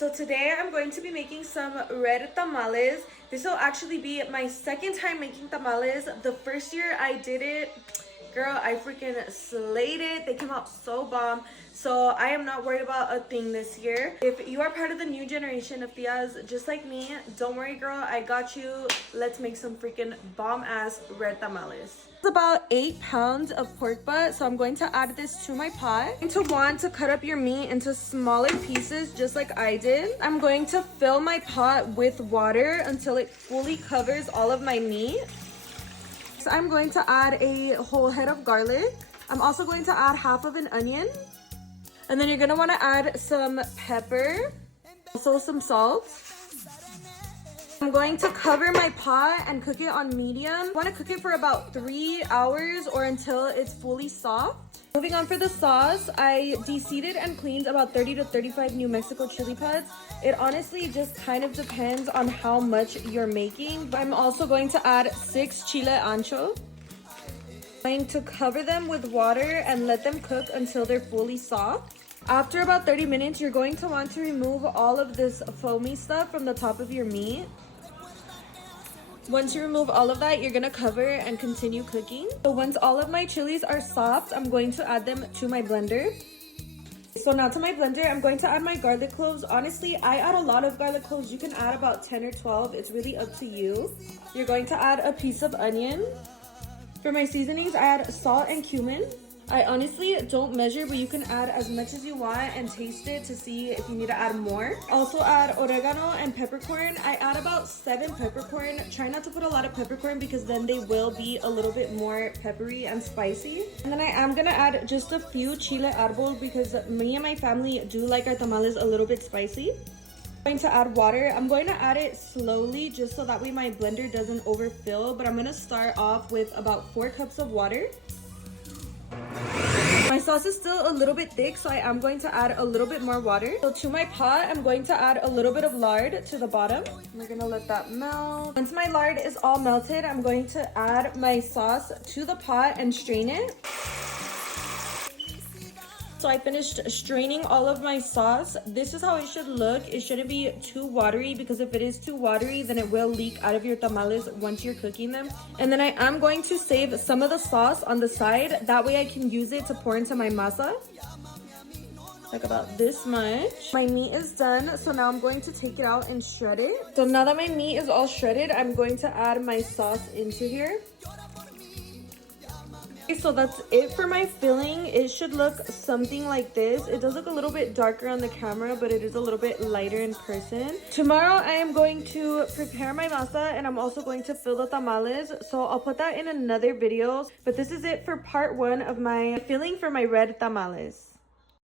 So today I'm going to be making some red tamales. This will actually be my second time making tamales. The first year I did it, girl, I freaking slayed it. They came out so bomb. So I am not worried about a thing this year. If you are part of the new generation of tias just like me, don't worry, girl, I got you. Let's make some freaking bomb ass red tamales. It's about 8 pounds of pork butt, so I'm going to add this to my pot. You're going to want to cut up your meat into smaller pieces just like I did. I'm going to fill my pot with water until it fully covers all of my meat. So I'm going to add a whole head of garlic. I'm also going to add half of an onion. And then you're going to want to add some pepper, also some salt. I'm going to cover my pot and cook it on medium. I want to cook it for about 3 hours or until it's fully soft. Moving on for the sauce, I de-seeded and cleaned about 30 to 35 New Mexico chili pods. It honestly just kind of depends on how much you're making. I'm also going to add 6 chile ancho. I'm going to cover them with water and let them cook until they're fully soft. After about 30 minutes, you're going to want to remove all of this foamy stuff from the top of your meat. Once you remove all of that, you're gonna cover and continue cooking. So once all of my chilies are soft, I'm going to add them to my blender. So now to my blender, I'm going to add my garlic cloves. Honestly, I add a lot of garlic cloves. You can add about 10 or 12. It's really up to you. You're going to add a piece of onion. For my seasonings, I add salt and cumin. I honestly don't measure, but you can add as much as you want and taste it to see if you need to add more. Also add oregano and peppercorn. I add about 7 peppercorn. Try not to put a lot of peppercorn because then they will be a little bit more peppery and spicy. And then I am gonna add just a few chile árbol because me and my family do like our tamales a little bit spicy. I'm going to add water. I'm going to add it slowly just so that way my blender doesn't overfill, but I'm gonna start off with about 4 cups of water. My sauce is still a little bit thick, so I am going to add a little bit more water. So to my pot, I'm going to add a little bit of lard to the bottom. We're gonna let that melt. Once my lard is all melted, I'm going to add my sauce to the pot and strain it. So I finished straining all of my sauce. This is how it should look. It shouldn't be too watery because if it is too watery, then it will leak out of your tamales once you're cooking them. And then I am going to save some of the sauce on the side. That way I can use it to pour into my masa. Like about this much. My meat is done, so now I'm going to take it out and shred it. So now that my meat is all shredded, I'm going to add my sauce into here. So that's it for my filling. It should look something like this. It does look a little bit darker on the camera, but it is a little bit lighter in person. Tomorrow I am going to prepare my masa and I'm also going to fill the tamales, so I'll put that in another video. But this is it for part 1 of my filling for my red tamales.